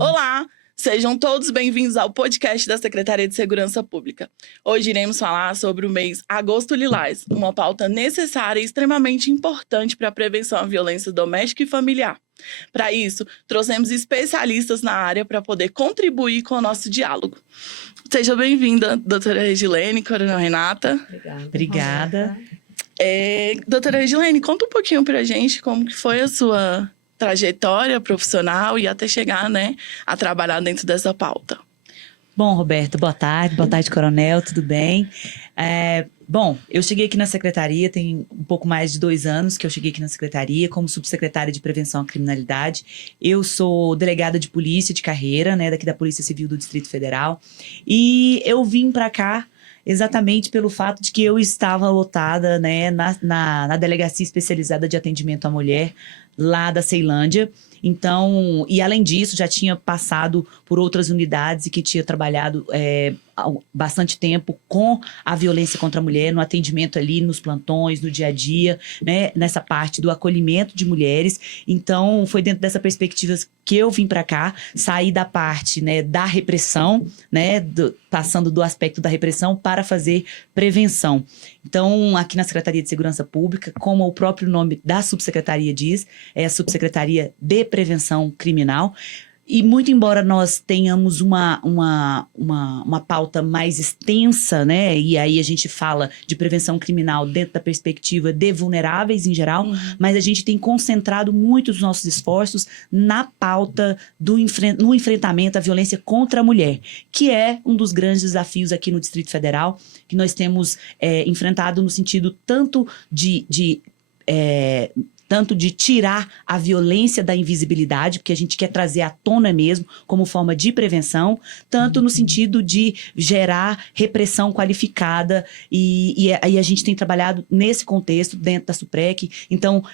Olá! Sejam todos bem-vindos ao podcast da Secretaria de Segurança Pública. Hoje iremos falar sobre o mês Agosto Lilás, uma pauta necessária e extremamente importante para a prevenção à violência doméstica e familiar. Para isso, trouxemos especialistas na área para poder contribuir com o nosso diálogo. Seja bem-vinda, doutora Regilene, Coronel Renata. Obrigada. Doutora Regilene, conta um pouquinho para a gente como que foi a sua trajetória profissional e até chegar, a trabalhar dentro dessa pauta. Bom, Roberto, boa tarde, Coronel, tudo bem? Bom, eu cheguei aqui na Secretaria, tem um pouco mais de 2 anos que eu cheguei aqui na Secretaria como subsecretária de Prevenção à Criminalidade. Eu sou delegada de polícia de carreira, daqui da Polícia Civil do Distrito Federal, e eu vim para cá exatamente pelo fato de que eu estava lotada, na Delegacia Especializada de Atendimento à Mulher, lá da Ceilândia. Então, e além disso, já tinha passado por outras unidades e que tinha trabalhado há bastante tempo com a violência contra a mulher, no atendimento ali, nos plantões, no dia a dia, nessa parte do acolhimento de mulheres. Então, foi dentro dessa perspectiva que eu vim para cá, sair da parte, da repressão, passando do aspecto da repressão para fazer prevenção. Então, aqui na Secretaria de Segurança Pública, como o próprio nome da subsecretaria diz, é a Subsecretaria de Prevenção Criminal. E muito embora nós tenhamos uma pauta mais extensa, e aí a gente fala de prevenção criminal dentro da perspectiva de vulneráveis em geral, mas a gente tem concentrado muito os nossos esforços na pauta no enfrentamento à violência contra a mulher, que é um dos grandes desafios aqui no Distrito Federal, que nós temos enfrentado no sentido tanto de tirar a violência da invisibilidade, porque a gente quer trazer à tona mesmo, como forma de prevenção, tanto no sentido de gerar repressão qualificada, e aí a gente tem trabalhado nesse contexto, dentro da SUPREC. Então,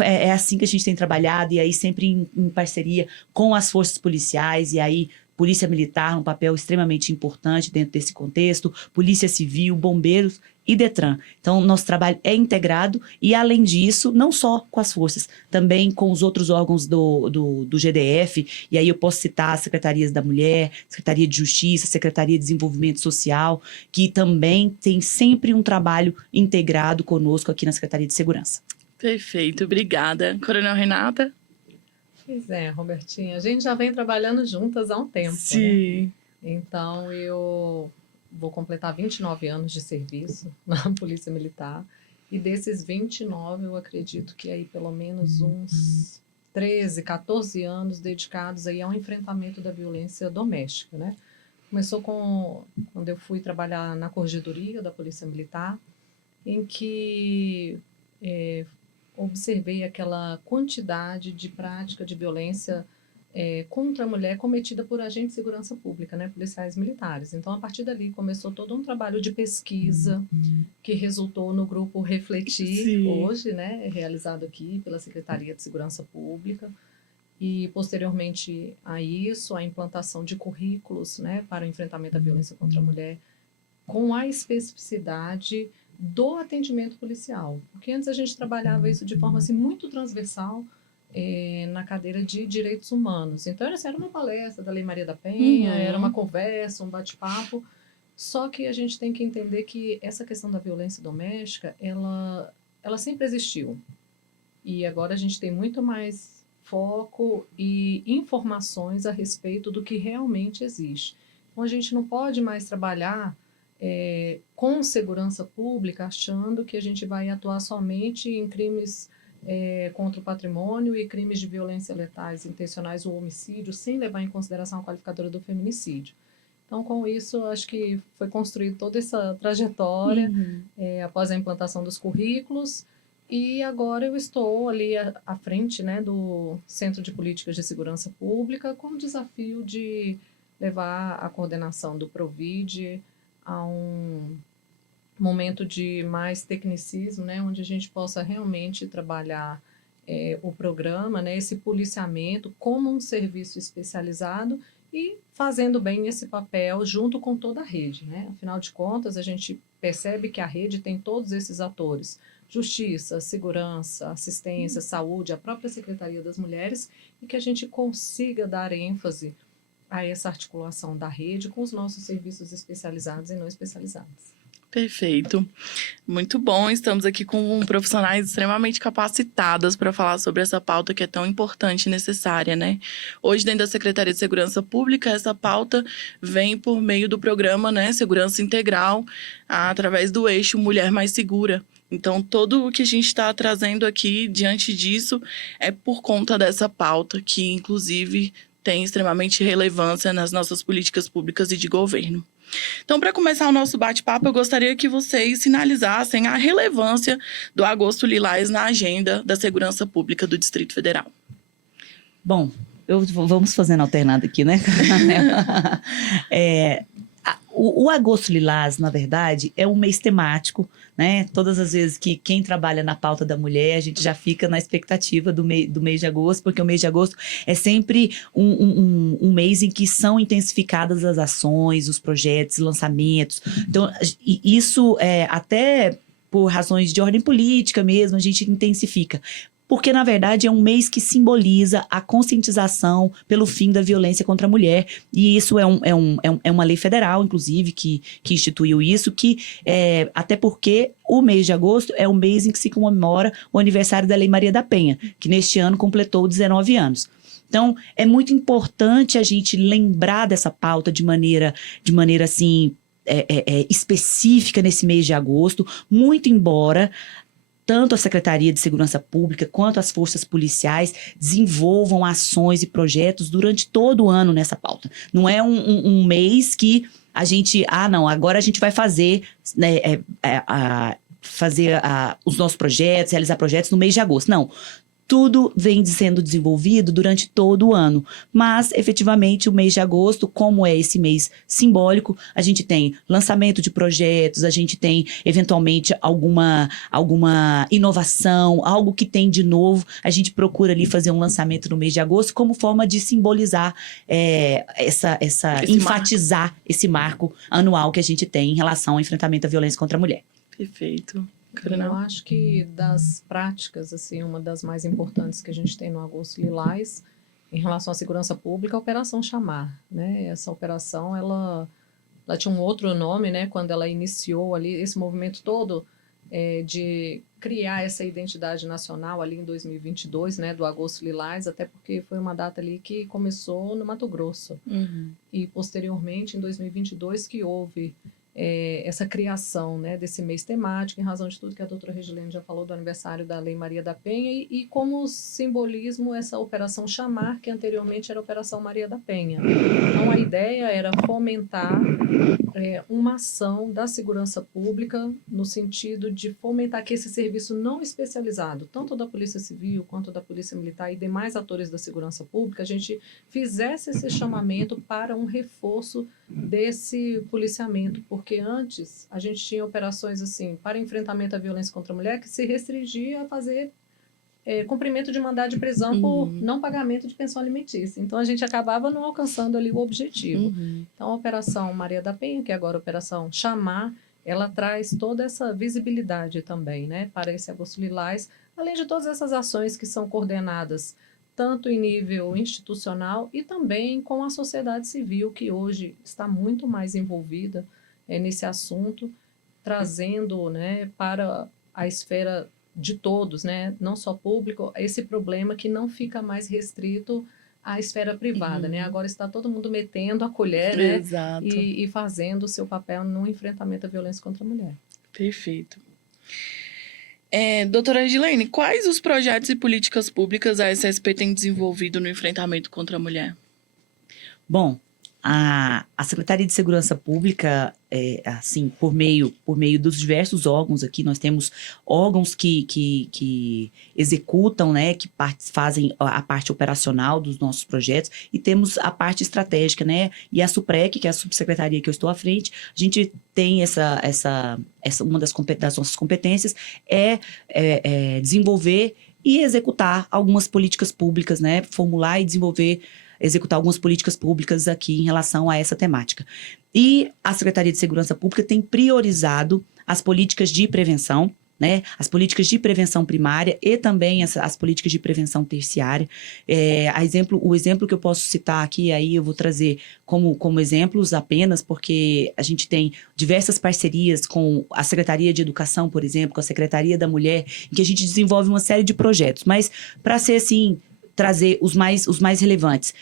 é assim que a gente tem trabalhado, e aí sempre em parceria com as forças policiais, e aí Polícia Militar, um papel extremamente importante dentro desse contexto, Polícia Civil, Bombeiros e Detran. Então, nosso trabalho é integrado e, além disso, não só com as forças, também com os outros órgãos do GDF, e aí eu posso citar as Secretarias da Mulher, Secretaria de Justiça, Secretaria de Desenvolvimento Social, que também tem sempre um trabalho integrado conosco aqui na Secretaria de Segurança. Perfeito, obrigada. Coronel Renata? Pois é, Robertinha, a gente já vem trabalhando juntas há um tempo, Sim. Então, eu vou completar 29 anos de serviço na Polícia Militar, e desses 29, eu acredito que aí pelo menos uns 13, 14 anos dedicados aí ao enfrentamento da violência doméstica, Começou quando eu fui trabalhar na Corregedoria da Polícia Militar, em que observei aquela quantidade de prática de violência contra a mulher cometida por agentes de segurança pública, policiais militares. Então, a partir dali, começou todo um trabalho de pesquisa que resultou no grupo Refletir, Sim. hoje, realizado aqui pela Secretaria de Segurança Pública, e, posteriormente a isso, a implantação de currículos para o enfrentamento da violência contra a mulher, com a especificidade do atendimento policial. Porque antes a gente trabalhava isso de forma assim, muito transversal na cadeira de direitos humanos. Então, era uma palestra da Lei Maria da Penha, era uma conversa, um bate-papo. Só que a gente tem que entender que essa questão da violência doméstica, ela sempre existiu. E agora a gente tem muito mais foco e informações a respeito do que realmente existe. Então, a gente não pode mais trabalhar com segurança pública, achando que a gente vai atuar somente em crimes contra o patrimônio e crimes de violência letais, intencionais ou homicídio, sem levar em consideração a qualificadora do feminicídio. Então, com isso, acho que foi construída toda essa trajetória após a implantação dos currículos, e agora eu estou ali à frente do Centro de Políticas de Segurança Pública, com o desafio de levar a coordenação do PROVID a um momento de mais tecnicismo, onde a gente possa realmente trabalhar o programa, esse policiamento como um serviço especializado e fazendo bem esse papel junto com toda a rede, né? Afinal de contas, a gente percebe que a rede tem todos esses atores: justiça, segurança, assistência, saúde, a própria Secretaria das Mulheres, e que a gente consiga dar ênfase a essa articulação da rede com os nossos serviços especializados e não especializados. Perfeito. Muito bom. Estamos aqui com profissionais extremamente capacitadas para falar sobre essa pauta que é tão importante e necessária, né? Hoje, dentro da Secretaria de Segurança Pública, essa pauta vem por meio do programa, né, Segurança Integral, através do eixo Mulher Mais Segura. Então, tudo o que a gente está trazendo aqui diante disso é por conta dessa pauta, que, inclusive, tem extremamente relevância nas nossas políticas públicas e de governo. Então, para começar o nosso bate-papo, eu gostaria que vocês sinalizassem a relevância do Agosto Lilás na agenda da segurança pública do Distrito Federal. Bom, vamos fazendo alternado aqui, né? O Agosto Lilás, na verdade, é um mês temático, né? Todas as vezes que quem trabalha na pauta da mulher, a gente já fica na expectativa do mês de agosto, porque o mês de agosto é sempre um mês em que são intensificadas as ações, os projetos, lançamentos. Então, isso até por razões de ordem política mesmo, a gente intensifica. Porque, na verdade, é um mês que simboliza a conscientização pelo fim da violência contra a mulher. E isso é uma lei federal, inclusive, que instituiu isso, até porque o mês de agosto é o mês em que se comemora o aniversário da Lei Maria da Penha, que neste ano completou 19 anos. Então, é muito importante a gente lembrar dessa pauta de maneira assim, específica nesse mês de agosto, muito embora tanto a Secretaria de Segurança Pública quanto as forças policiais desenvolvam ações e projetos durante todo o ano nessa pauta. Não é um mês que a gente, não, agora a gente vai fazer, né, os nossos projetos, realizar projetos no mês de agosto. Não. Tudo vem sendo desenvolvido durante todo o ano. Mas, efetivamente, o mês de agosto, como é esse mês simbólico, a gente tem lançamento de projetos, a gente tem, eventualmente, alguma inovação, algo que tem de novo. A gente procura ali fazer um lançamento no mês de agosto como forma de simbolizar, enfatizar esse marco anual que a gente tem em relação ao enfrentamento à violência contra a mulher. Perfeito. Eu acho que das práticas, assim, uma das mais importantes que a gente tem no Agosto Lilás, em relação à segurança pública, a Operação Chamar, né? Essa operação, ela tinha um outro nome, né? Quando ela iniciou ali, esse movimento todo de criar essa identidade nacional ali em 2022, né? Do Agosto Lilás, até porque foi uma data ali que começou no Mato Grosso. Uhum. E, posteriormente, em 2022, que houve essa criação, né, desse mês temático, em razão de tudo que a doutora Regilene já falou do aniversário da Lei Maria da Penha, e como simbolismo essa Operação Chamar, que anteriormente era a Operação Maria da Penha. Então, a ideia era fomentar uma ação da segurança pública no sentido de fomentar que esse serviço não especializado, tanto da Polícia Civil quanto da Polícia Militar e demais atores da segurança pública, a gente fizesse esse chamamento para um reforço desse policiamento, porque antes a gente tinha operações assim para enfrentamento à violência contra a mulher que se restringia a fazer cumprimento de mandado de prisão por não pagamento de pensão alimentícia. Então, a gente acabava não alcançando ali o objetivo. Então, a Operação Maria da Penha, que é agora a Operação Chamar, ela traz toda essa visibilidade também, né, para esse Agosto Lilás, além de todas essas ações que são coordenadas tanto em nível institucional e também com a sociedade civil, que hoje está muito mais envolvida nesse assunto, trazendo, né, para a esfera de todos, né, não só público, esse problema que não fica mais restrito à esfera privada, né? Agora está todo mundo metendo a colher, né, Exato. e fazendo o seu papel no enfrentamento à violência contra a mulher. Perfeito. Doutora Edilene, quais os projetos e políticas públicas a SSP tem desenvolvido no enfrentamento contra a mulher? Bom, a Secretaria de Segurança Pública, assim, por meio dos diversos órgãos aqui, nós temos órgãos que executam, né, que fazem a parte operacional dos nossos projetos, e temos a parte estratégica, né, e a SUPREC, que é a subsecretaria que eu estou à frente, a gente tem uma das nossas competências desenvolver e executar algumas políticas públicas, né, formular e desenvolver executar algumas políticas públicas aqui em relação a essa temática. E a Secretaria de Segurança Pública tem priorizado as políticas de prevenção, né, as políticas de prevenção primária e também as políticas de prevenção terciária. O exemplo que eu posso citar aqui, aí eu vou trazer como exemplos apenas, porque a gente tem diversas parcerias com a Secretaria de Educação, por exemplo, com a Secretaria da Mulher, em que a gente desenvolve uma série de projetos. Mas, para ser assim, trazer os mais relevantes,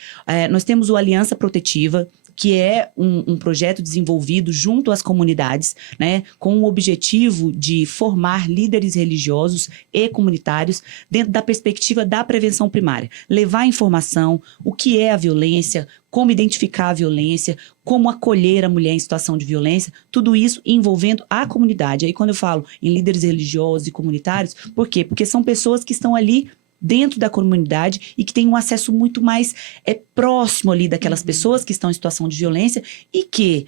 nós temos o Aliança Protetiva, que é um projeto desenvolvido junto às comunidades, né, com o objetivo de formar líderes religiosos e comunitários dentro da perspectiva da prevenção primária. Levar informação, o que é a violência, como identificar a violência, como acolher a mulher em situação de violência, tudo isso envolvendo a comunidade. Aí quando eu falo em líderes religiosos e comunitários, por quê? Porque são pessoas que estão ali dentro da comunidade e que tem um acesso muito mais próximo ali daquelas pessoas que estão em situação de violência e que,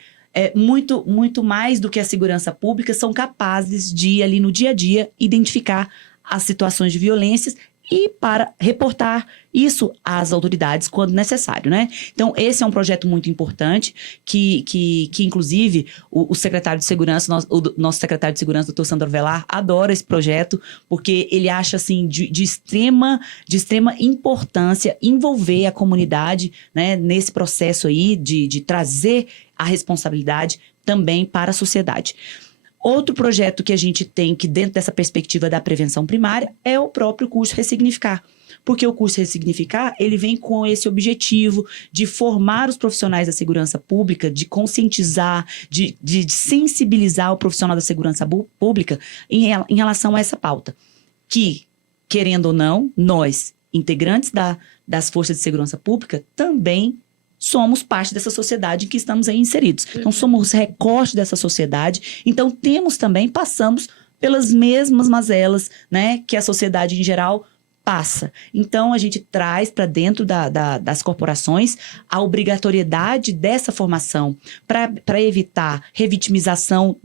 muito mais do que a segurança pública, são capazes de, ali no dia a dia, identificar as situações de violências e para reportar isso às autoridades quando necessário, né? Então, esse é um projeto muito importante que inclusive, o secretário de Segurança, o nosso secretário de Segurança, doutor Sandro Velar, adora esse projeto, porque ele acha, assim, de extrema importância envolver a comunidade, né, nesse processo aí de trazer a responsabilidade também para a sociedade. Outro projeto que a gente tem, que dentro dessa perspectiva da prevenção primária, é o próprio curso Ressignificar. Porque o curso Ressignificar, ele vem com esse objetivo de formar os profissionais da segurança pública, de conscientizar, de sensibilizar o profissional da segurança pública em relação a essa pauta. Que, querendo ou não, nós, integrantes das forças de segurança pública, também somos parte dessa sociedade em que estamos aí inseridos. Então, somos recorte dessa sociedade. Então, passamos pelas mesmas mazelas, né, que a sociedade em geral passa. Então, a gente traz para dentro das corporações a obrigatoriedade dessa formação para evitar revitimização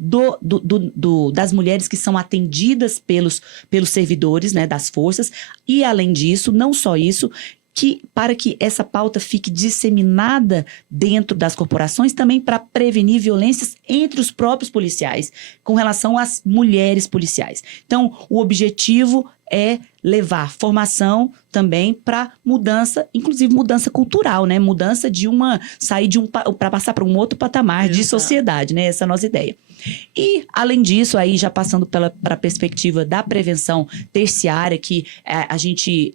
das mulheres que são atendidas pelos servidores, né, das forças. E, além disso, não só isso, para que essa pauta fique disseminada dentro das corporações, também para prevenir violências entre os próprios policiais, com relação às mulheres policiais. Então, o objetivo é levar formação também para mudança, inclusive mudança cultural, né? Mudança sair para passar para um outro patamar de sociedade, né? Essa é a nossa ideia. E, além disso, aí já passando para a perspectiva da prevenção terciária, que a gente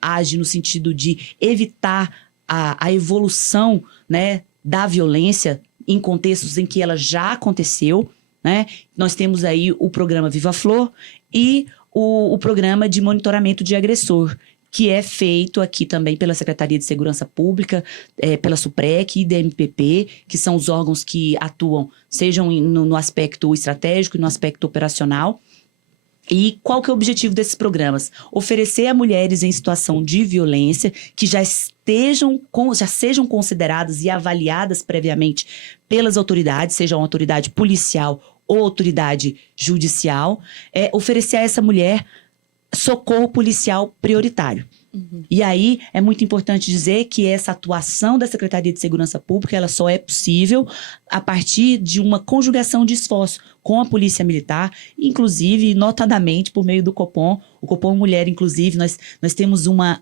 age no sentido de evitar a evolução, né, da violência em contextos em que ela já aconteceu, né? Nós temos aí o programa Viva Flor e o programa de monitoramento de agressor, que é feito aqui também pela Secretaria de Segurança Pública, pela SUPREC e DMPP, que são os órgãos que atuam, sejam no aspecto estratégico e no aspecto operacional. E qual que é o objetivo desses programas? Oferecer a mulheres em situação de violência que já sejam consideradas e avaliadas previamente pelas autoridades, seja uma autoridade policial ou autoridade judicial, oferecer a essa mulher socorro policial prioritário. E aí, é muito importante dizer que essa atuação da Secretaria de Segurança Pública, ela só é possível a partir de uma conjugação de esforço com a Polícia Militar, inclusive, notadamente, por meio do Copom. O Copom Mulher, inclusive, nós temos uma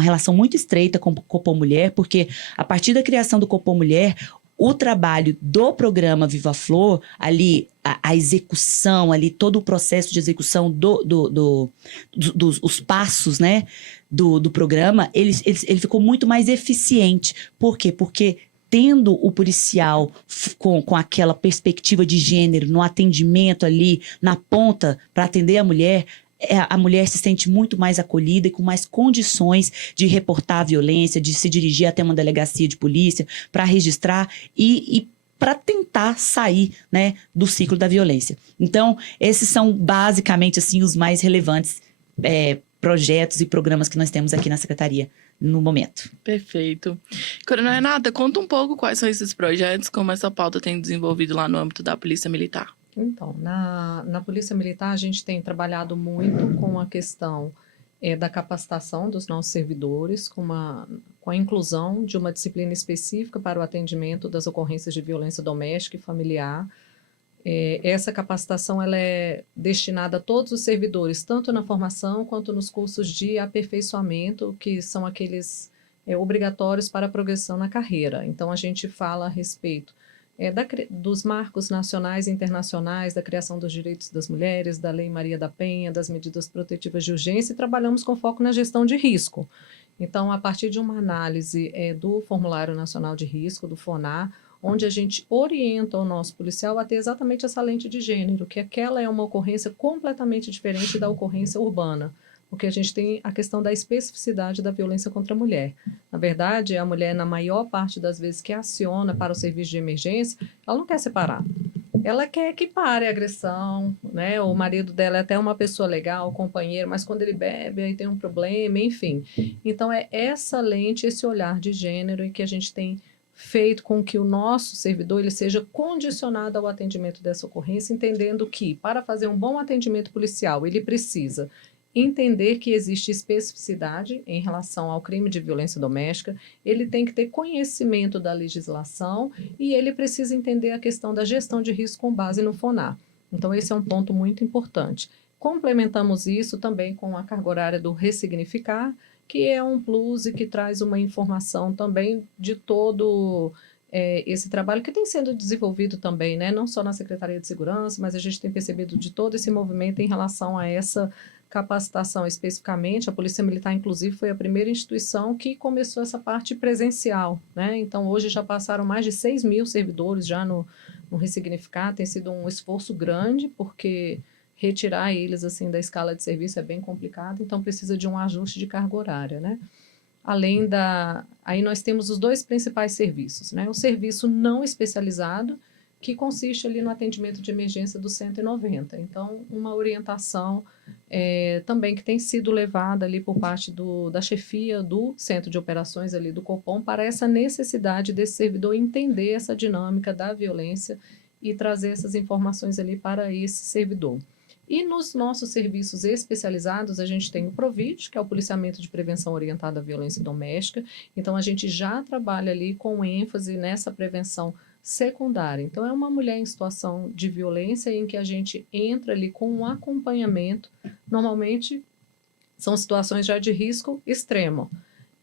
relação muito estreita com o Copom Mulher, porque a partir da criação do Copom Mulher, o trabalho do programa Viva Flor, ali, a execução, ali, todo o processo de execução dos passos, né, do programa, ele ficou muito mais eficiente. Por quê? Porque tendo o policial com aquela perspectiva de gênero no atendimento ali, na ponta, para atender a mulher se sente muito mais acolhida e com mais condições de reportar a violência, de se dirigir até uma delegacia de polícia para registrar e para tentar sair, né, do ciclo da violência. Então, esses são basicamente assim, os mais relevantes projetos e programas que nós temos aqui na Secretaria no momento. Perfeito. Coronel Renata, conta um pouco quais são esses projetos, como essa pauta tem desenvolvido lá no âmbito da Polícia Militar. Então, na Polícia Militar, a gente tem trabalhado muito com a questão da capacitação dos nossos servidores, com com a inclusão de uma disciplina específica para o atendimento das ocorrências de violência doméstica e familiar. Essa capacitação ela é destinada a todos os servidores, tanto na formação quanto nos cursos de aperfeiçoamento, que são aqueles obrigatórios para a progressão na carreira. Então, a gente fala a respeito dos marcos nacionais e internacionais, da criação dos direitos das mulheres, da Lei Maria da Penha, das medidas protetivas de urgência, e trabalhamos com foco na gestão de risco. Então, a partir de uma análise do Formulário Nacional de Risco, do FONAR, onde a gente orienta o nosso policial a ter exatamente essa lente de gênero, que aquela é uma ocorrência completamente diferente da ocorrência urbana, porque a gente tem a questão da especificidade da violência contra a mulher. Na verdade, a mulher, na maior parte das vezes que aciona para o serviço de emergência, ela não quer separar. Ela quer que pare a agressão, né? O marido dela é até uma pessoa legal, companheiro, mas quando ele bebe, aí tem um problema, enfim. Então, é essa lente, esse olhar de gênero em que a gente tem feito com que o nosso servidor ele seja condicionado ao atendimento dessa ocorrência, entendendo que, para fazer um bom atendimento policial, ele precisa entender que existe especificidade em relação ao crime de violência doméstica, ele tem que ter conhecimento da legislação e ele precisa entender a questão da gestão de risco com base no FONAR. Então, esse é um ponto muito importante. Complementamos isso também com a carga horária do ressignificar, que é um plus e que traz uma informação também de todo esse trabalho que tem sendo desenvolvido também, né? Não só na Secretaria de Segurança, mas a gente tem percebido de todo esse movimento em relação a essa capacitação especificamente. A Polícia Militar, inclusive, foi a primeira instituição que começou essa parte presencial, né? Então, hoje já passaram mais de 6.000 servidores já no ressignificar, tem sido um esforço grande, porque retirar eles assim da escala de serviço é bem complicado, então precisa de um ajuste de carga horária, né? Além aí nós temos os dois principais serviços, né? O serviço não especializado, que consiste ali no atendimento de emergência do 190. Então, uma orientação também que tem sido levada ali por parte da chefia do Centro de Operações ali do Copom para essa necessidade desse servidor entender essa dinâmica da violência e trazer essas informações ali para esse servidor. E nos nossos serviços especializados, a gente tem o PROVID, que é o Policiamento de Prevenção Orientada à Violência Doméstica. Então, a gente já trabalha ali com ênfase nessa prevenção secundária. Então, é uma mulher em situação de violência em que a gente entra ali com um acompanhamento. Normalmente, são situações já de risco extremo.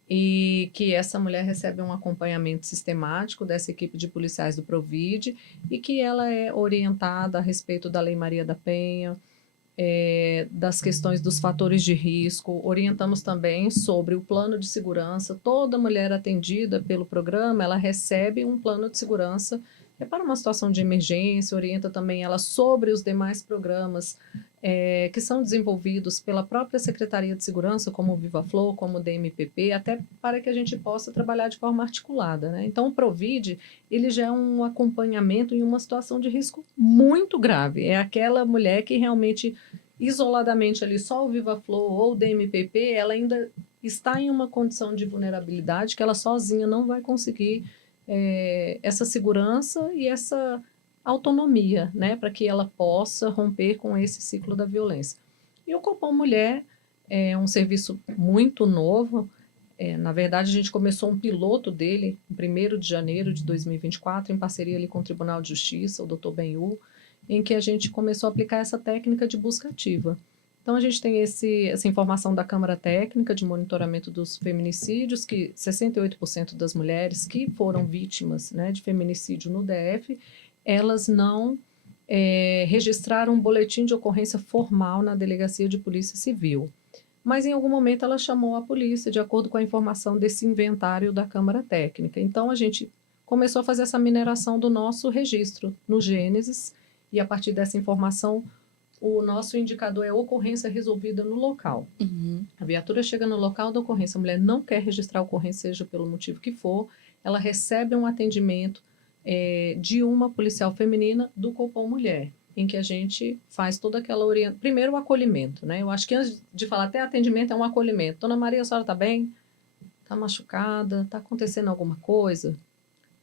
E que essa mulher recebe um acompanhamento sistemático dessa equipe de policiais do PROVID e que ela é orientada a respeito da Lei Maria da Penha, das questões dos fatores de risco. Orientamos também sobre o plano de segurança. Toda mulher atendida pelo programa, ela recebe um plano de segurança para uma situação de emergência. Orienta também ela sobre os demais programas que são desenvolvidos pela própria Secretaria de Segurança, como o Viva Flor, como o DMPP, até para que a gente possa trabalhar de forma articulada, né? Então, o PROVID, ele já é um acompanhamento em uma situação de risco muito grave. É aquela mulher que realmente, isoladamente ali, só o Viva Flor ou o DMPP, ela ainda está em uma condição de vulnerabilidade que ela sozinha não vai conseguir essa segurança e essa autonomia, né, para que ela possa romper com esse ciclo da violência. E o Copom Mulher é um serviço muito novo. Na verdade, a gente começou um piloto dele em 1º de janeiro de 2024, em parceria ali com o Tribunal de Justiça, o Dr. Benhu, em que a gente começou a aplicar essa técnica de busca ativa. Então, a gente tem essa informação da Câmara Técnica de Monitoramento dos Feminicídios, que 68% das mulheres que foram vítimas, né, de feminicídio no DF, elas não registraram um boletim de ocorrência formal na Delegacia de Polícia Civil. Mas, em algum momento, ela chamou a polícia, de acordo com a informação desse inventário da Câmara Técnica. Então, a gente começou a fazer essa mineração do nosso registro no Gênesis, e a partir dessa informação, o nosso indicador é ocorrência resolvida no local. Uhum. A viatura chega no local da ocorrência, a mulher não quer registrar a ocorrência, seja pelo motivo que for, ela recebe um atendimento de uma policial feminina do Copom Mulher, em que a gente faz toda aquela orientação. Primeiro, o acolhimento, né? Eu acho que antes de falar até atendimento, é um acolhimento. Dona Maria, a senhora está bem? Está machucada? Está acontecendo alguma coisa?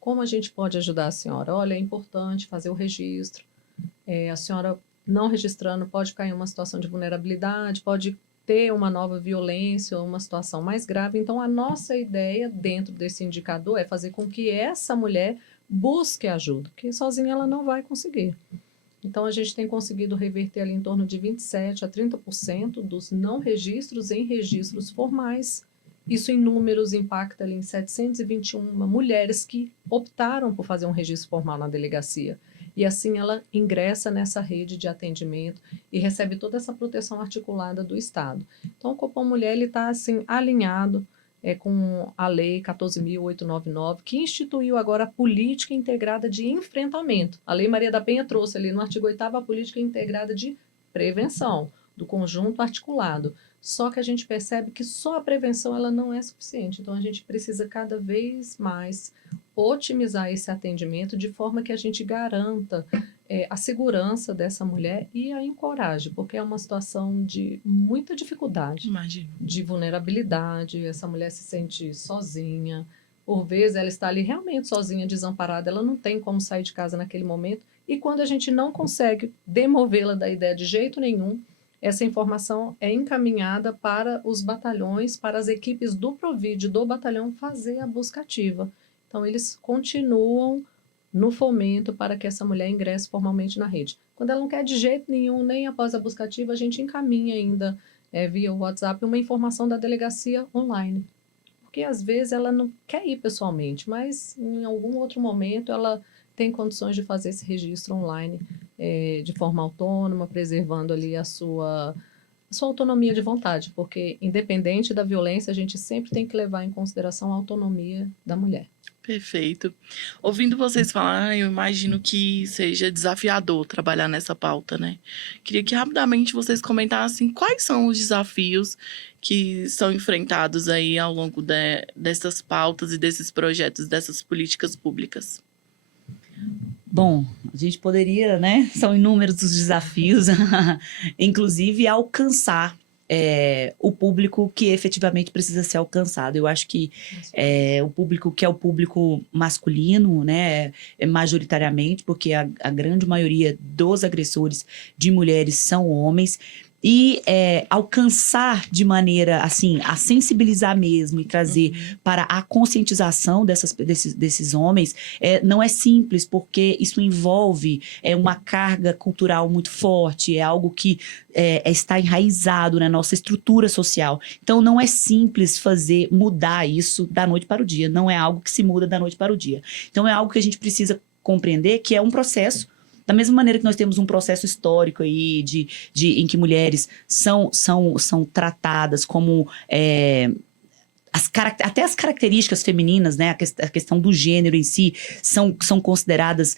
Como a gente pode ajudar a senhora? Olha, é importante fazer o registro. A senhora não registrando pode ficar em uma situação de vulnerabilidade, pode ter uma nova violência ou uma situação mais grave. Então, a nossa ideia dentro desse indicador é fazer com que essa mulher busque ajuda, porque sozinha ela não vai conseguir. Então, a gente tem conseguido reverter ali em torno de 27% a 30% dos não registros em registros formais. Isso em números impacta ali em 721 mulheres que optaram por fazer um registro formal na delegacia. E assim ela ingressa nessa rede de atendimento e recebe toda essa proteção articulada do Estado. Então, o Copom Mulher está assim, alinhado com a Lei 14.899, que instituiu agora a Política Integrada de Enfrentamento. A Lei Maria da Penha trouxe ali no artigo 8º a Política Integrada de Prevenção, do conjunto articulado. Só que a gente percebe que só a prevenção ela não é suficiente. Então, a gente precisa cada vez mais otimizar esse atendimento de forma que a gente garanta a segurança dessa mulher e a encoraje, porque é uma situação de muita dificuldade, Imagino. de vulnerabilidade, essa mulher se sente sozinha, por vezes ela está ali realmente sozinha, desamparada, ela não tem como sair de casa naquele momento, e quando a gente não consegue demovê-la da ideia de jeito nenhum, essa informação é encaminhada para os batalhões, para as equipes do Provide, do batalhão, fazer a busca ativa. Então, eles continuam no fomento para que essa mulher ingresse formalmente na rede. Quando ela não quer de jeito nenhum, nem após a busca ativa, a gente encaminha ainda via WhatsApp uma informação da delegacia online. Porque, às vezes, ela não quer ir pessoalmente, mas em algum outro momento ela tem condições de fazer esse registro online de forma autônoma, preservando ali a sua autonomia de vontade, porque independente da violência, a gente sempre tem que levar em consideração a autonomia da mulher. Perfeito. Ouvindo vocês falar, eu imagino que seja desafiador trabalhar nessa pauta, né? Queria que rapidamente vocês comentassem quais são os desafios que são enfrentados aí ao longo dessas pautas e desses projetos, dessas políticas públicas. Bom, a gente poderia, né? São inúmeros os desafios, inclusive alcançar o público que efetivamente precisa ser alcançado. Eu acho que o público que é o público masculino, né, majoritariamente, porque a grande maioria dos agressores de mulheres são homens, e alcançar de maneira, assim, a sensibilizar mesmo e trazer para a conscientização desses homens não é simples, porque isso envolve uma carga cultural muito forte, é algo que está enraizado na nossa estrutura social. Então, não é simples mudar isso da noite para o dia, não é algo que se muda da noite para o dia. Então, é algo que a gente precisa compreender que é um processo. Da mesma maneira que nós temos um processo histórico aí em que mulheres são tratadas como até as características femininas, né, a questão do gênero em si, são consideradas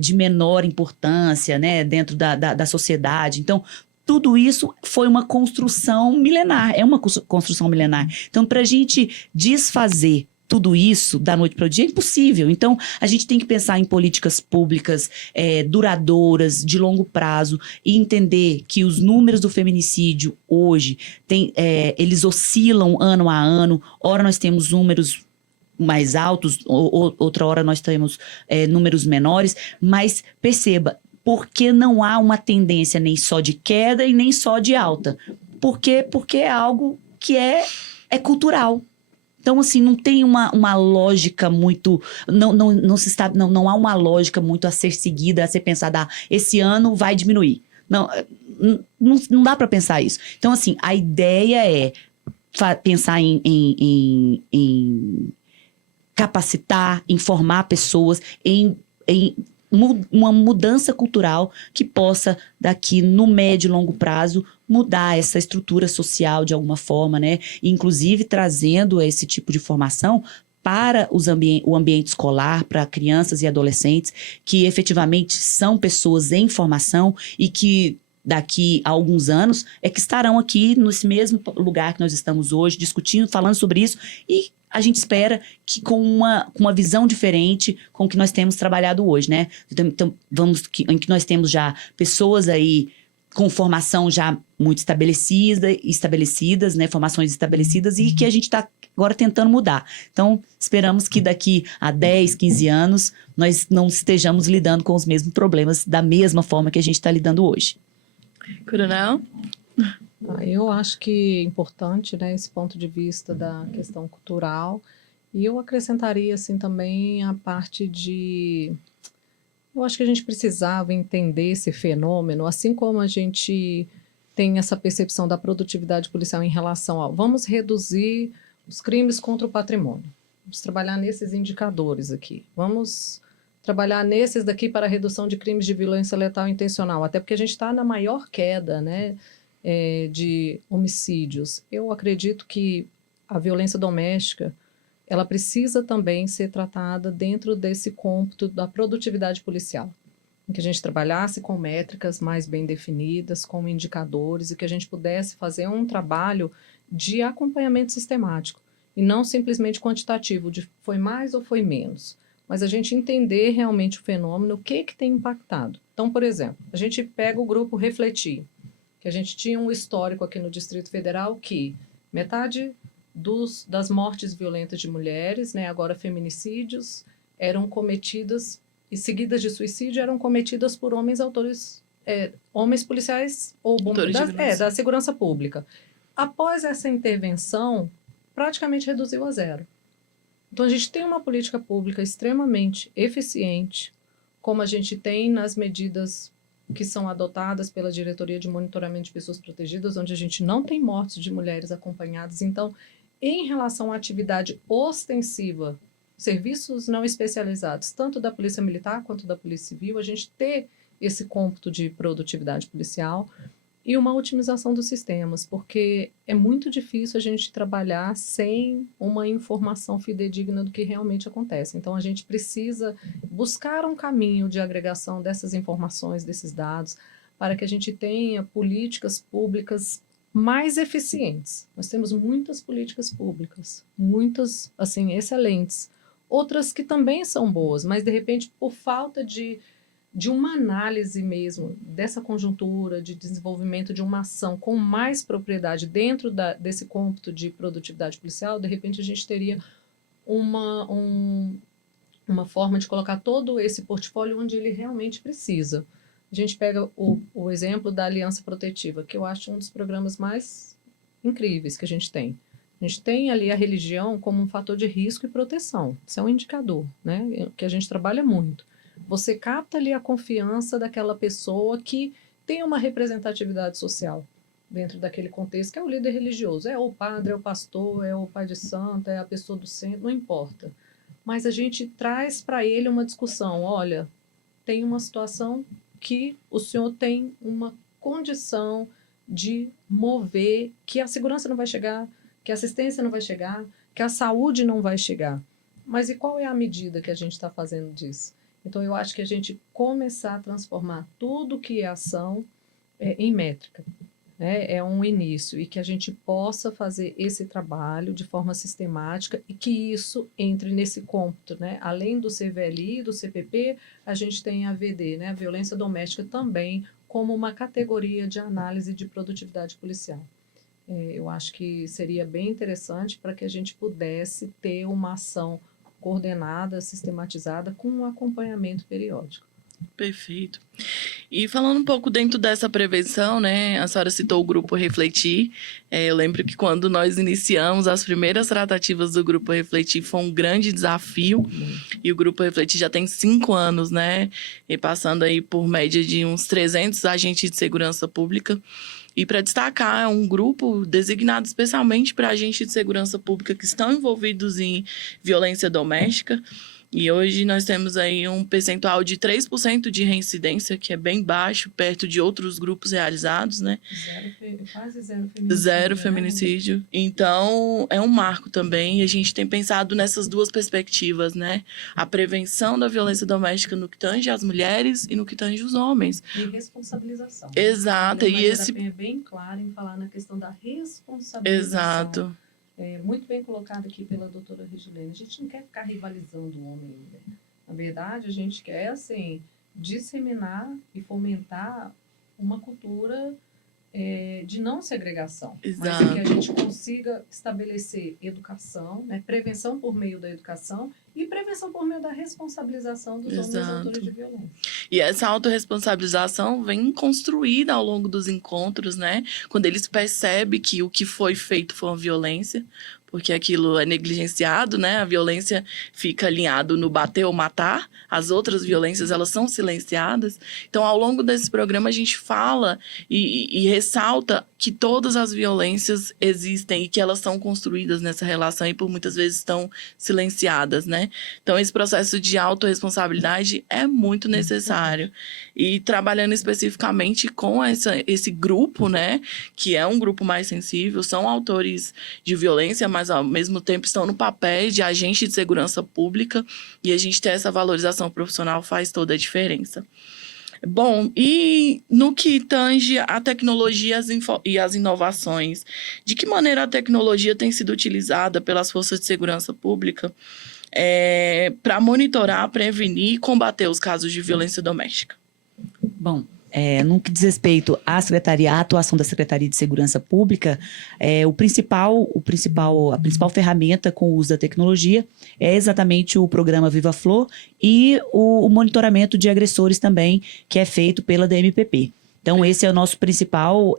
de menor importância, né, dentro da sociedade. Então, tudo isso foi uma construção milenar, é uma construção milenar. Então, para a gente desfazer tudo isso da noite para o dia é impossível. Então, a gente tem que pensar em políticas públicas duradouras, de longo prazo, e entender que os números do feminicídio hoje, eles oscilam ano a ano. Ora nós temos números mais altos, outra hora nós temos números menores, mas perceba, porque não há uma tendência nem só de queda e nem só de alta. Por quê? Porque é algo que é cultural. Então, assim, não tem uma lógica muito... Não há uma lógica muito a ser seguida, a ser pensada, esse ano vai diminuir. Não dá para pensar isso. Então, assim, a ideia é pensar em capacitar, em formar pessoas, em uma mudança cultural que possa, daqui no médio e longo prazo, mudar essa estrutura social de alguma forma, né? Inclusive trazendo esse tipo de formação para o ambiente escolar, para crianças e adolescentes que efetivamente são pessoas em formação e que daqui a alguns anos que estarão aqui nesse mesmo lugar que nós estamos hoje, discutindo, falando sobre isso, e a gente espera que com uma visão diferente com o que nós temos trabalhado hoje, né? Então, em que nós temos já pessoas aí com formação já muito estabelecidas, né? Formações estabelecidas, e que a gente está agora tentando mudar. Então, esperamos que daqui a 10, 15 anos, nós não estejamos lidando com os mesmos problemas da mesma forma que a gente está lidando hoje. Coronel? Eu acho que é importante, né, esse ponto de vista da questão cultural. E eu acrescentaria, assim, também a parte de... Eu acho que a gente precisava entender esse fenômeno, assim como a gente tem essa percepção da produtividade policial em relação ao vamos reduzir os crimes contra o patrimônio. Vamos trabalhar nesses indicadores aqui. Vamos trabalhar nesses daqui para a redução de crimes de violência letal intencional, até porque a gente está na maior queda, né, de homicídios. Eu acredito que a violência doméstica ela precisa também ser tratada dentro desse cômputo da produtividade policial, em que a gente trabalhasse com métricas mais bem definidas, com indicadores, e que a gente pudesse fazer um trabalho de acompanhamento sistemático, e não simplesmente quantitativo, de foi mais ou foi menos, mas a gente entender realmente o fenômeno, o que tem impactado. Então, por exemplo, a gente pega o grupo Refletir, que a gente tinha um histórico aqui no Distrito Federal que metade das mortes violentas de mulheres, né, agora feminicídios, eram cometidas e seguidas de suicídio eram cometidas por homens autores, homens policiais ou da segurança pública. Após essa intervenção, praticamente reduziu a zero. Então a gente tem uma política pública extremamente eficiente, como a gente tem nas medidas que são adotadas pela Diretoria de Monitoramento de Pessoas Protegidas, onde a gente não tem mortes de mulheres acompanhadas. Então, em relação à atividade ostensiva, serviços não especializados, tanto da Polícia Militar quanto da Polícia Civil, a gente ter esse cômputo de produtividade policial e uma otimização dos sistemas, porque é muito difícil a gente trabalhar sem uma informação fidedigna do que realmente acontece. Então, a gente precisa buscar um caminho de agregação dessas informações, desses dados, para que a gente tenha políticas públicas mais eficientes. Nós temos muitas políticas públicas, muitas, assim, excelentes. Outras que também são boas, mas, de repente, por falta de uma análise mesmo dessa conjuntura de desenvolvimento de uma ação com mais propriedade dentro desse cômputo de produtividade policial, de repente a gente teria uma forma de colocar todo esse portfólio onde ele realmente precisa. A gente pega o exemplo da Aliança Protetiva, que eu acho um dos programas mais incríveis que a gente tem. A gente tem ali a religião como um fator de risco e proteção. Isso é um indicador, né, que a gente trabalha muito. Você capta ali a confiança daquela pessoa que tem uma representatividade social dentro daquele contexto, que é o líder religioso. É o padre, é o pastor, é o pai de santo, é a pessoa do centro, não importa. Mas a gente traz para ele uma discussão. Olha, tem uma situação que o senhor tem uma condição de mover, que a segurança não vai chegar, que a assistência não vai chegar, que a saúde não vai chegar. Mas e qual é a medida que a gente está fazendo disso? Então, eu acho que a gente começar a transformar tudo que é ação em métrica, né? É um início, e que a gente possa fazer esse trabalho de forma sistemática e que isso entre nesse cômputo, né? Além do CVLI, do CPP, a gente tem a VD, né? A violência doméstica também, como uma categoria de análise de produtividade policial. Eu acho que seria bem interessante para que a gente pudesse ter uma ação coordenada, sistematizada, com um acompanhamento periódico. Perfeito. E falando um pouco dentro dessa prevenção, né? A senhora citou o Grupo Refletir. Eu lembro que quando nós iniciamos as primeiras tratativas do Grupo Refletir foi um grande desafio. E o Grupo Refletir já tem 5 anos, né? E passando aí por média de uns 300 agentes de segurança pública. E para destacar, é um grupo designado especialmente para agentes de segurança pública que estão envolvidos em violência doméstica. E hoje nós temos aí um percentual de 3% de reincidência, que é bem baixo, perto de outros grupos realizados, né? Quase zero feminicídio. Zero feminicídio. Né? Então, é um marco também. E a gente tem pensado nessas duas perspectivas, né? A prevenção da violência doméstica no que tange as mulheres e no que tange os homens. E responsabilização. Exato. E esse é bem claro em falar na questão da responsabilização. Exato. Muito bem colocado aqui pela doutora Regilene. A gente não quer ficar rivalizando o homem e a mulher. Na verdade, a gente quer, assim, disseminar e fomentar uma cultura de não segregação, mas Exato. que a gente consiga estabelecer educação, né, prevenção por meio da educação e prevenção por meio da responsabilização dos homens Exato. autores de violência. E essa autorresponsabilização vem construída ao longo dos encontros, né? Quando eles percebem que o que foi feito foi uma violência, porque aquilo é negligenciado, né? A violência fica alinhado no bater ou matar. As outras violências, elas são silenciadas. Então, ao longo desse programa, a gente fala e ressalta que todas as violências existem e que elas são construídas nessa relação e por muitas vezes estão silenciadas, né? Então, esse processo de autorresponsabilidade é muito necessário. E trabalhando especificamente com esse grupo, né? Que é um grupo mais sensível, são autores de violência, mas ao mesmo tempo estão no papel de agente de segurança pública, e a gente ter essa valorização profissional faz toda a diferença. Bom, e no que tange a tecnologia e as inovações, de que maneira a tecnologia tem sido utilizada pelas forças de segurança pública para monitorar, prevenir e combater os casos de violência doméstica? Bom, no que diz respeito à atuação da Secretaria de Segurança Pública, a principal ferramenta com o uso da tecnologia é exatamente o programa Viva Flor e o monitoramento de agressores também, que é feito pela DMPP. Então, esse é o nosso principal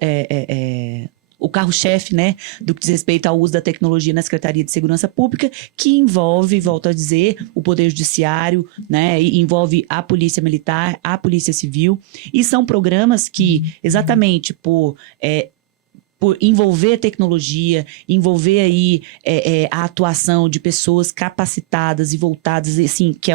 o carro-chefe, né, do que diz respeito ao uso da tecnologia na Secretaria de Segurança Pública, que envolve, volto a dizer, o Poder Judiciário, né, e envolve a Polícia Militar, a Polícia Civil, e são programas que, exatamente por envolver tecnologia, envolver aí a atuação de pessoas capacitadas e voltadas, assim, que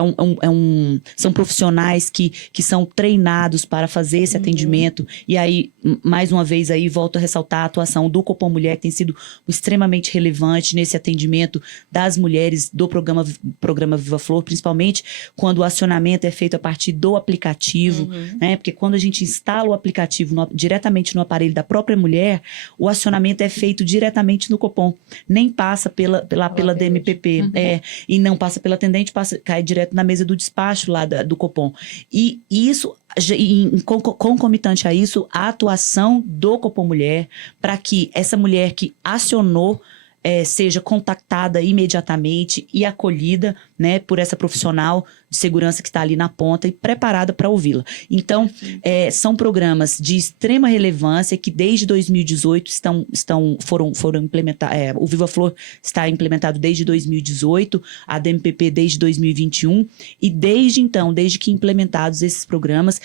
são profissionais que são treinados para fazer esse atendimento. E aí, mais uma vez, aí volto a ressaltar a atuação do Copom Mulher, que tem sido extremamente relevante nesse atendimento das mulheres do programa Viva Flor, principalmente quando o acionamento é feito a partir do aplicativo, né? Porque quando a gente instala o aplicativo diretamente no aparelho da própria mulher, o acionamento é feito diretamente no Copom, nem passa pela DMPP, e não passa pela atendente, cai direto na mesa do despacho lá do Copom. E isso, concomitante a isso, a atuação do Copom Mulher, para que essa mulher que acionou seja contactada imediatamente e acolhida, né, por essa profissional de segurança que está ali na ponta e preparada para ouvi-la. Então, são programas de extrema relevância que desde 2018 foram implementados. O Viva Flor está implementado desde 2018, a DMPP desde 2021, e desde então, desde que implementados esses programas,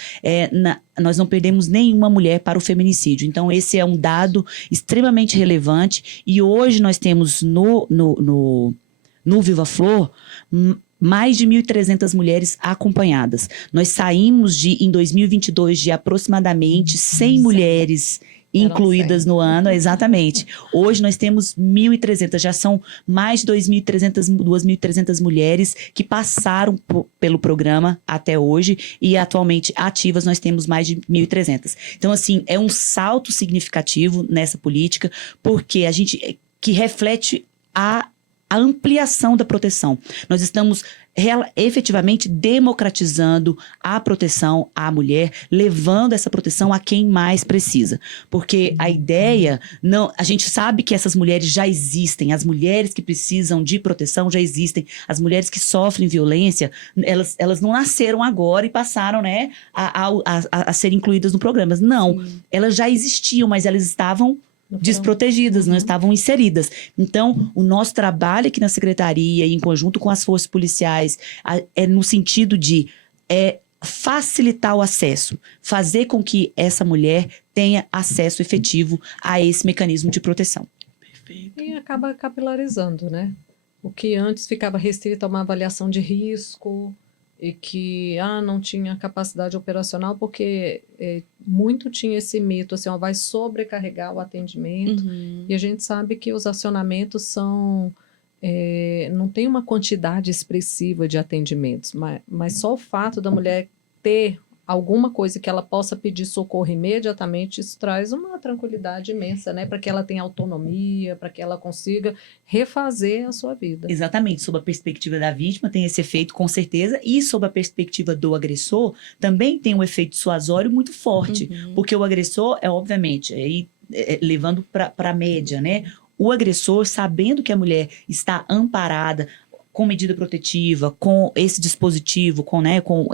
nós não perdemos nenhuma mulher para o feminicídio. Então, esse é um dado extremamente relevante, e hoje nós temos no Viva Flor mais de 1.300 mulheres acompanhadas. Nós saímos em 2022 de aproximadamente 100 mulheres incluídas no ano, exatamente. Hoje nós temos 1.300, já são mais de 2.300 mulheres que passaram pelo programa até hoje, e atualmente ativas nós temos mais de 1.300. Então, assim, é um salto significativo nessa política, porque que reflete a ampliação da proteção. Nós estamos efetivamente democratizando a proteção à mulher, levando essa proteção a quem mais precisa. Porque a ideia, a gente sabe que essas mulheres já existem, as mulheres que precisam de proteção já existem, as mulheres que sofrem violência, elas não nasceram agora e passaram, né, a ser incluídas no programa. Não, elas já existiam, mas elas estavam desprotegidas, não estavam inseridas. Então, o nosso trabalho aqui na Secretaria, em conjunto com as forças policiais, é no sentido de facilitar o acesso, fazer com que essa mulher tenha acesso efetivo a esse mecanismo de proteção. Perfeito. E acaba capilarizando, né? O que antes ficava restrito a uma avaliação de risco e que não tinha capacidade operacional, porque muito tinha esse mito, assim, vai sobrecarregar o atendimento. E a gente sabe que os acionamentos não tem uma quantidade expressiva de atendimentos, mas só o fato da mulher ter alguma coisa que ela possa pedir socorro imediatamente, isso traz uma tranquilidade imensa, né? Para que ela tenha autonomia, para que ela consiga refazer a sua vida. Exatamente. Sob a perspectiva da vítima, tem esse efeito, com certeza, e sob a perspectiva do agressor, também tem um efeito dissuasório muito forte, porque o agressor obviamente, aí levando para a média, né? O agressor, sabendo que a mulher está amparada com medida protetiva, com esse dispositivo,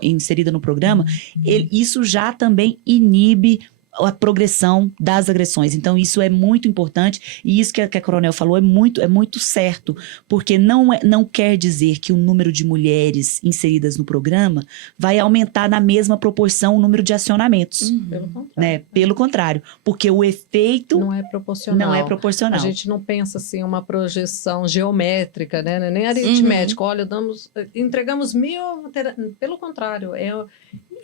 inserida no programa, isso já também inibe a progressão das agressões. Então, isso é muito importante, e isso que a Coronel falou é muito certo, porque não quer dizer que o número de mulheres inseridas no programa vai aumentar na mesma proporção o número de acionamentos. Pelo contrário. Né? Pelo contrário, porque o efeito não é proporcional. não é proporcional. A gente não pensa assim uma projeção geométrica, né? Nem aritmética. Olha, entregamos 1.000, pelo contrário,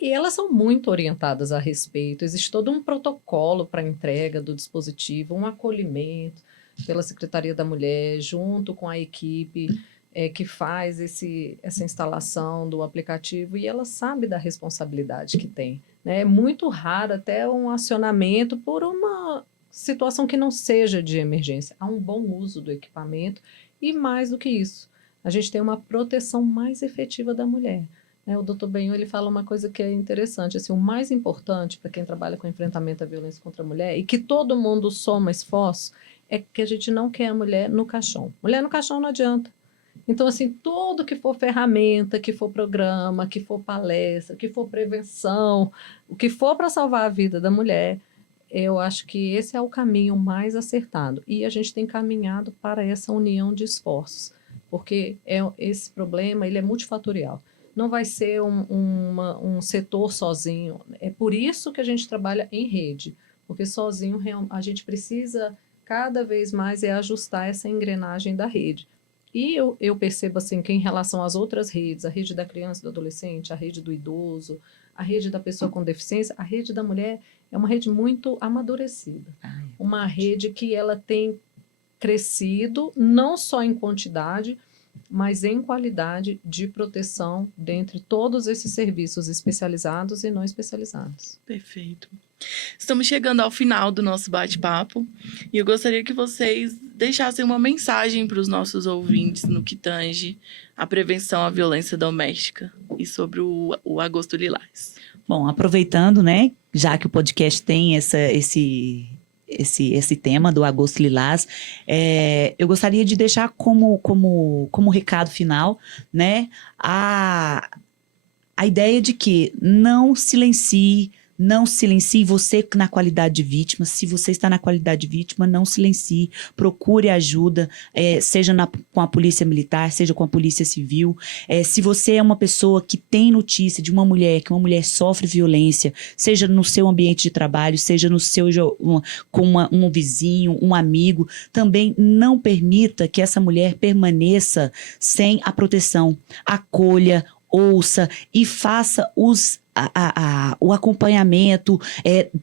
e elas são muito orientadas a respeito. Existe todo um protocolo para a entrega do dispositivo, um acolhimento pela Secretaria da Mulher, junto com a equipe que faz essa instalação do aplicativo, e ela sabe da responsabilidade que tem. Né? É muito raro até um acionamento por uma situação que não seja de emergência. Há um bom uso do equipamento e, mais do que isso, a gente tem uma proteção mais efetiva da mulher. O Dr. Benhur, ele fala uma coisa que é interessante, assim, o mais importante para quem trabalha com enfrentamento à violência contra a mulher, e que todo mundo soma esforço, é que a gente não quer a mulher no caixão. Mulher no caixão não adianta. Então, assim, tudo que for ferramenta, que for programa, que for palestra, que for prevenção, o que for para salvar a vida da mulher, eu acho que esse é o caminho mais acertado. E a gente tem caminhado para essa união de esforços, porque esse problema ele é multifatorial. Não vai ser um setor sozinho. É por isso que a gente trabalha em rede, porque sozinho a gente precisa cada vez mais ajustar essa engrenagem da rede. E eu percebo assim que em relação às outras redes, a rede da criança e do adolescente, a rede do idoso, a rede da pessoa com deficiência, a rede da mulher é uma rede muito amadurecida. Uma rede que ela tem crescido não só em quantidade, mas em qualidade de proteção dentre todos esses serviços especializados e não especializados. Perfeito. Estamos chegando ao final do nosso bate-papo e eu gostaria que vocês deixassem uma mensagem para os nossos ouvintes no que tange a prevenção à violência doméstica e sobre o Agosto Lilás. Bom, aproveitando, né, já que o podcast tem esse tema do Agosto Lilás, eu gostaria de deixar como recado final, né, a ideia de que não silencie você na qualidade de vítima. Se você está na qualidade de vítima, não silencie, procure ajuda, seja com a polícia militar, seja com a polícia civil. Se você é uma pessoa que tem notícia de que uma mulher sofre violência, seja no seu ambiente de trabalho, seja no seu com um vizinho, um amigo, também não permita que essa mulher permaneça sem a proteção. Acolha, ouça e faça o acompanhamento,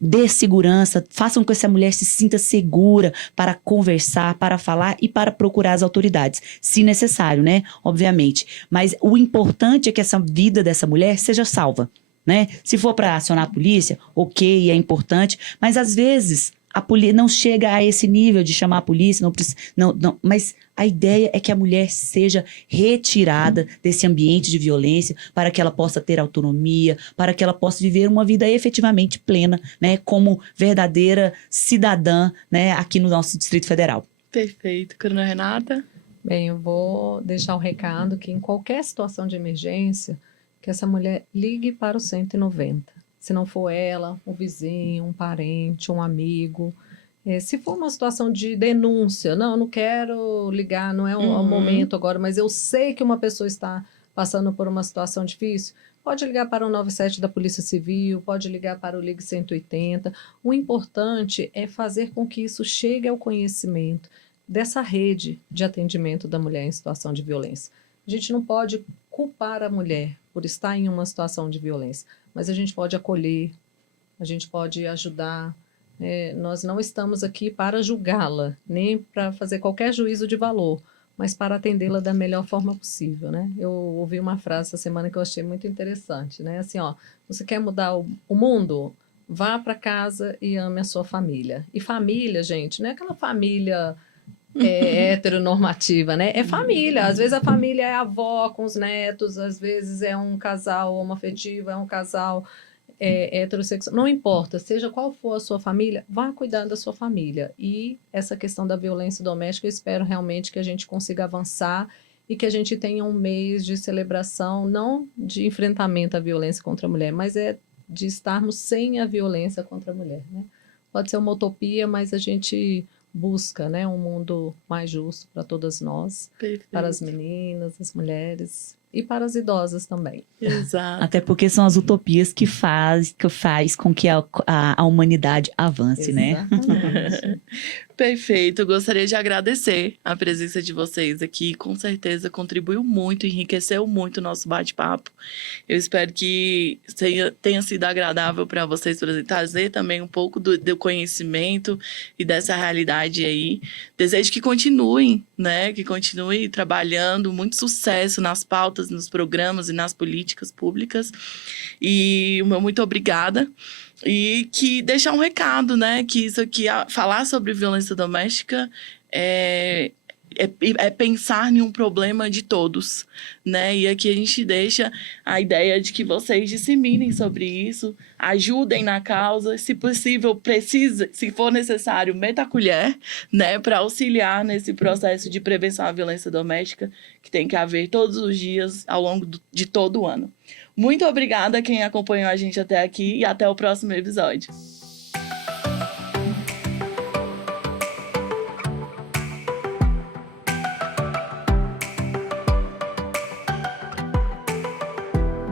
dê segurança, façam com que essa mulher se sinta segura para conversar, para falar e para procurar as autoridades, se necessário, né? Obviamente. Mas o importante é que essa vida dessa mulher seja salva, né? Se for para acionar a polícia, ok, é importante, mas às vezes a polícia não chega a esse nível de chamar a polícia, não, mas a ideia é que a mulher seja retirada desse ambiente de violência para que ela possa ter autonomia, para que ela possa viver uma vida efetivamente plena, né, como verdadeira cidadã, né, aqui no nosso Distrito Federal. Perfeito. Coronel Renata? Bem, eu vou deixar o recado que em qualquer situação de emergência, que essa mulher ligue para o 190. Se não for ela, um vizinho, um parente, um amigo. Se for uma situação de denúncia, não quero ligar, não é o momento agora, mas eu sei que uma pessoa está passando por uma situação difícil, pode ligar para o 97 da Polícia Civil, pode ligar para o Ligue 180. O importante é fazer com que isso chegue ao conhecimento dessa rede de atendimento da mulher em situação de violência. A gente não pode culpar a mulher por estar em uma situação de violência, mas a gente pode acolher, a gente pode ajudar. Nós não estamos aqui para julgá-la, nem para fazer qualquer juízo de valor, mas para atendê-la da melhor forma possível, né? Eu ouvi uma frase essa semana que eu achei muito interessante, né? Assim, você quer mudar o mundo? Vá para casa e ame a sua família. E família, gente, não é aquela família heteronormativa, né? É família. Às vezes a família é a avó com os netos, às vezes é um casal homoafetivo, é um casal é heterossexual, não importa, seja qual for a sua família, vá cuidar da sua família. E essa questão da violência doméstica, eu espero realmente que a gente consiga avançar e que a gente tenha um mês de celebração, não de enfrentamento à violência contra a mulher, mas de estarmos sem a violência contra a mulher, né? Pode ser uma utopia, mas a gente busca, né, um mundo mais justo para todas nós, Perfeito. para as meninas, as mulheres e para as idosas também. Exato. Até porque são as utopias que faz com que a humanidade avance, né? Exatamente. Perfeito, eu gostaria de agradecer a presença de vocês aqui, com certeza contribuiu muito, enriqueceu muito o nosso bate-papo. Eu espero que tenha sido agradável para vocês, por exemplo, trazer também um pouco do conhecimento e dessa realidade aí. Desejo que continuem, né? Que continuem trabalhando, muito sucesso nas pautas, nos programas e nas políticas públicas. E o meu muito obrigada. E que deixar um recado, né? Que isso aqui, falar sobre violência doméstica é pensar em um problema de todos, né? E aqui a gente deixa a ideia de que vocês disseminem sobre isso, ajudem na causa, se possível, se for necessário, meta a colher, né? Para auxiliar nesse processo de prevenção à violência doméstica que tem que haver todos os dias ao longo de todo o ano. Muito obrigada a quem acompanhou a gente até aqui e até o próximo episódio.